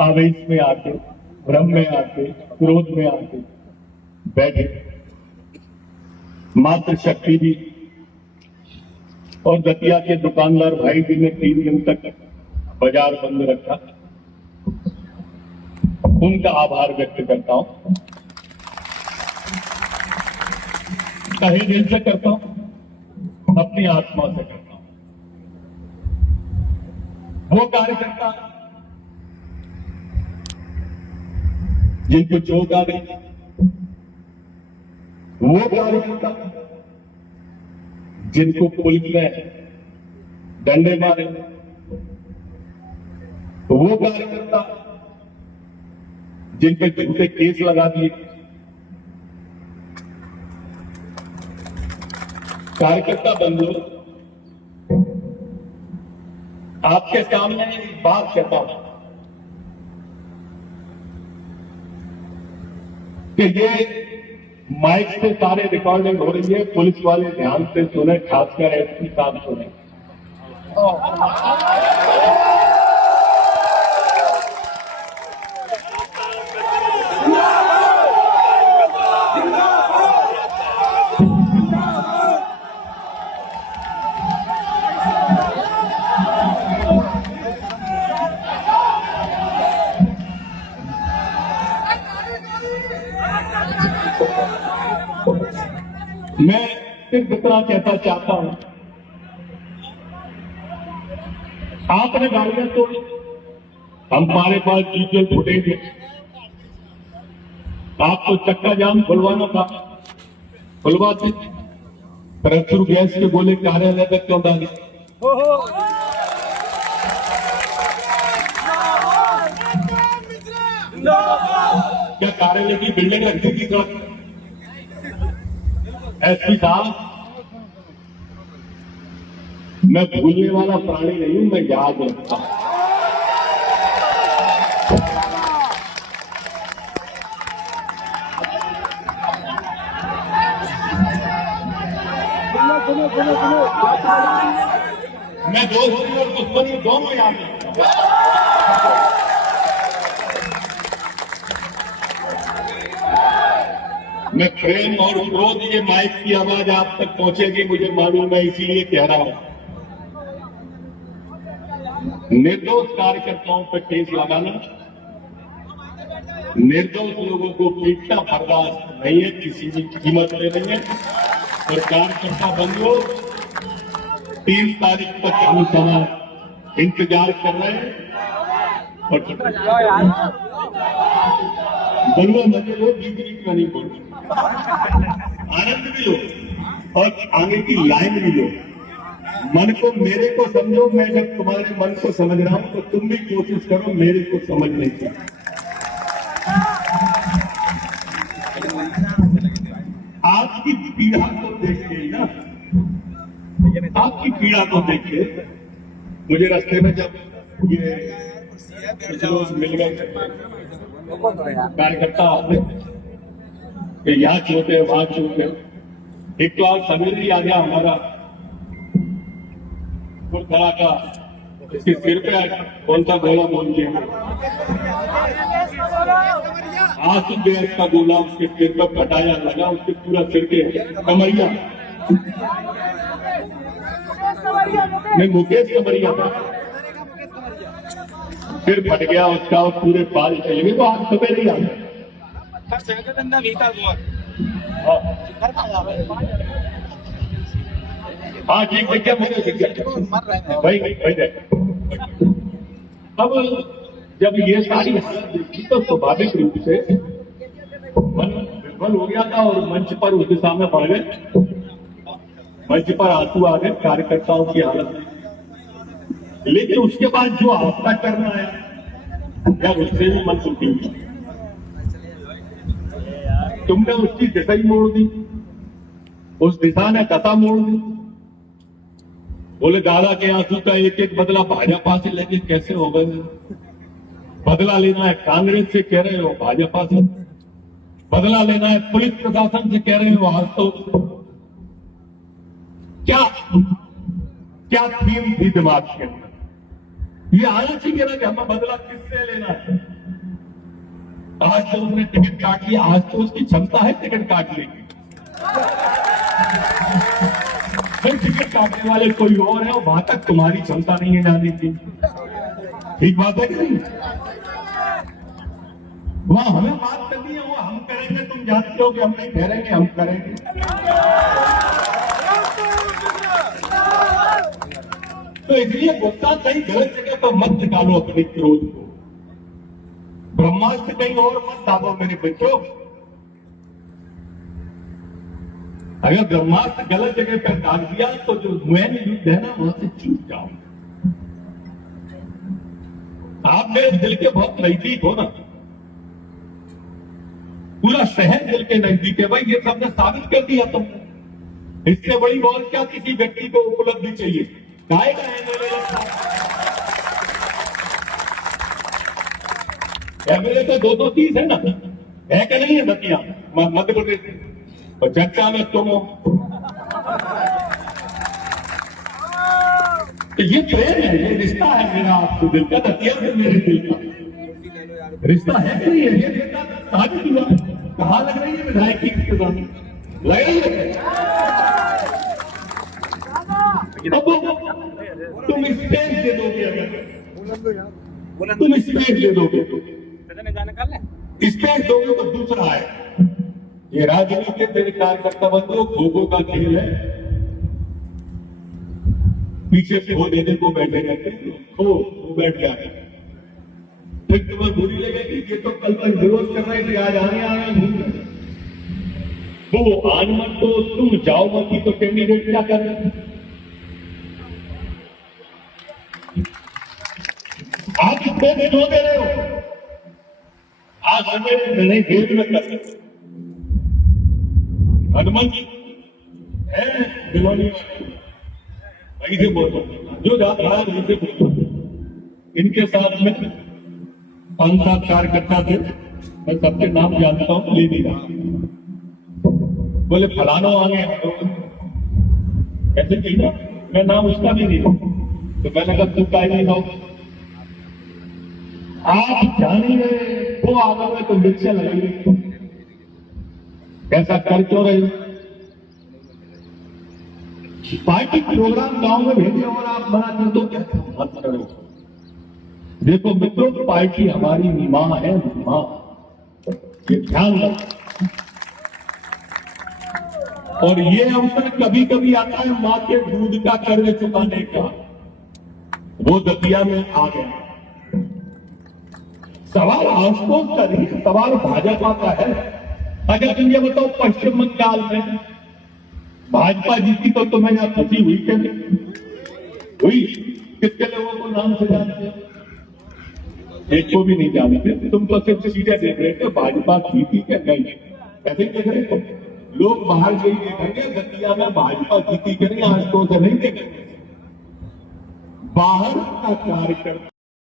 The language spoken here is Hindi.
आवेश में आके, भ्रम में आके, क्रोध में आके बैठे। मात्र शक्ति भी और दतिया के दुकानदार भाई जी ने 3 दिन तक बाजार बंद रखा। उनका आभार व्यक्त करता हूं, तहे दिल से करता हूं, अपनी आत्मा से करता हूं। वो कार्यकर्ता जिनको चोट आ गई, वो कार्यकर्ता जिनको पुलिस ने डंडे मारे, वो कार्यकर्ता जिन पे झूठे केस लगा दिए, कार्यकर्ता बंधु, आपके सामने एक बात कहता हूं कि ये माइक से सारे रिकॉर्डिंग हो रही है, पुलिस वाले ध्यान से सुने, खासकर एसपी साहब सुने। मैं सिर्फ इतना कहना चाहता हूं, आपने गाड़ियां तोड़ी, हमारे पास डीजल फुटेज है, आपको चक्का जाम खुलवाना था, खुलवाते। परंतु गैस के गोले कार्यालय तक क्यों डाले? क्या कार्यालय की बिल्डिंग रखी थी सड़क? एसपी साहब, मैं भूलने वाला प्राणी नहीं हूं, मैं याद रखता हूं। मैं दोस्ती और दुश्मनी दोनों याद रखता हूं। मैं प्रेम और क्रोध, ये माइक की आवाज आप तक पहुंचेगी मुझे मालूम है, इसीलिए कह रहा हूं। निर्दोष कार्यकर्ताओं पर केस लगाना, निर्दोष लोगों को पीटना बर्दाश्त नहीं है, किसी भी कीमत पे नहीं है। और कार्यकर्ता बंधुओं, 3 तारीख तक हम समाज इंतजार कर रहे हैं। और बोलो, मजे लो, बीच में नहीं बोलो, आनंद भी लो और आगे की लाइन भी लो। मन को, मेरे को समझो, मैं जब तुम्हारे मन को समझ रहा हूं तो तुम भी कोशिश करो मेरे को समझने की। आपकी पीड़ा को देख के ना, आपकी पीड़ा को देख के मुझे रास्ते में जब ये लोग मिल गए कार्यकर्ता आपने कि यहाँ चलते हैं, वहां चलते हैं, एक तो आज सवेरे ही आ गया हमारा खड़ा का, इसके सिर पे कौन सा गोला बोल दिया, आंसू गैस का गोला उसके सिर पर फटाया लगा, उसके पूरा सिर के कमरिया में, मुकेश कमरिया था, सिर फट गया उसका और पूरे बाल चले गए। तो आज सवेरे ही आ गया। हाँ ठीक है, भाई अब जब ये सारी हालत देखी तो स्वाभाविक रूप से मन विफल हो गया था और मंच पर उस दिशा में बढ़ गए, मंच पर आंसू आ गए कार्यकर्ताओं की हालत। लेकिन उसके बाद जो आपका करना है या उससे भी मन सुखी हुई, तुमने उसकी दिशा ही मोड़ दी, उस दिशा ने दशा मोड़ दी। बोले दादा के आंसू का एक एक बदला भाजपा से लेके कैसे हो गए? बदला लेना है कांग्रेस से, कह रहे हो भाजपा से। बदला लेना है पुलिस प्रशासन से, कह रहे हो आज तो। क्या क्या थीम थी दिमाग के अंदर? ये आलसी कहना कि हमें बदला किससे लेना है। आज तो उसने टिकट काट लिया, आज तो उसकी क्षमता है टिकट काटने की। फिर टिकट काटने वाले कोई और है और वहां तक तुम्हारी क्षमता नहीं है जाने की। ठीक बात है कि नहीं? वहां हमें बात करनी है, वो हम करेंगे, तुम जानते हो कि हम नहीं ठहरेंगे, हम करेंगे। तो इसलिए गुस्सा कहीं गलत जगह पर मत निकालो अपने क्रोध को। ब्रह्मास्त्र कहीं और मत डालो मेरे बच्चों। अगर ब्रह्मास्त्र गलत जगह पर डाल दिया तो जो मेन युद्ध है ना वहां से चूक जाओ। आप मेरे दिल के बहुत नजदीक हो ना, पूरा शहर दिल के नजदीक है भाई, ये सबने साबित कर दिया तुमने। इससे बड़ी और क्या किसी व्यक्ति को उपलब्धि चाहिए? काय का एमएलए तो 230 है ना, है क्या नहीं है नदियां मध्य प्रदेश में, और चर्चा में तुम हो। तो ये प्रेम है, ये रिश्ता है मेरा आपको दिल का, नदिया है मेरे दिल का रिश्ता है कि नहीं है? ये रिश्ता साबित हुआ। कहाँ लग रही है विधायक की इसके सामने लग रही है। तुम स्पेस दे दोगे, अगर तुम स्पेस दे दोगे, स्पेस दोगे तो दूसरा है। ये राजनीति के मेरे कार्यकर्ता बंधुओं, खो-खो का खेल है। पीछे से खो देने को बैठे रहते, खो वो बैठ जाए, फिर तुम्हें बुरी लगेगी ये तो कल तक विरोध कर रहे थे, आज आने आ रहे हैं। वो आज मत तो तुम जाओ मत, तो कैंडिडेट क्या कर रहे हैं? आप स्पेस क्यों दे रहे हो? आज हमें नहीं जेल में कर हनुमान जी है बिलोनी वहीं से बोलो, जो जाता है वहीं से बोलो। इनके साथ में 5-7 कार्यकर्ता थे, मैं सबके नाम जानता हूं, ले नहीं रहा। बोले फलानो आ गए, कैसे कही, मैं नाम उसका भी नहीं, तो मैंने कहा तू का नहीं हो, आप जानिए वो आगे में तो मिर्चा लगेगी, ऐसा कर क्यों रहे? पार्टी प्रोग्राम गांव में भेजे और आप मना कर दो, क्या मत करो। देखो मित्रों, पार्टी हमारी मां है, मां, ये ध्यान रखो। और ये अवसर कभी कभी आता है मां के दूध का कर्ज चुकाने का, वो दतिया में आ गया। सवाल आशुतोष का नहीं, सवाल भाजपा का है। अगर तुम ये बताओ पश्चिम बंगाल में भाजपा जीती तो तुम्हें यहाँ खुशी हुई क्या? हुई? कितने लोगों को नाम से जानते हैं? एक को भी नहीं जानते। तुम तो सिर्फ सीधे देख रहे थे भाजपा जीती क्या नहीं, ऐसे ही देख रहे थे। लोग बाहर यही देखेंगे दतिया में भाजपा जीती क्या नहीं, आशुतोष नहीं देखेंगे। बाहर का कार्यकर्ता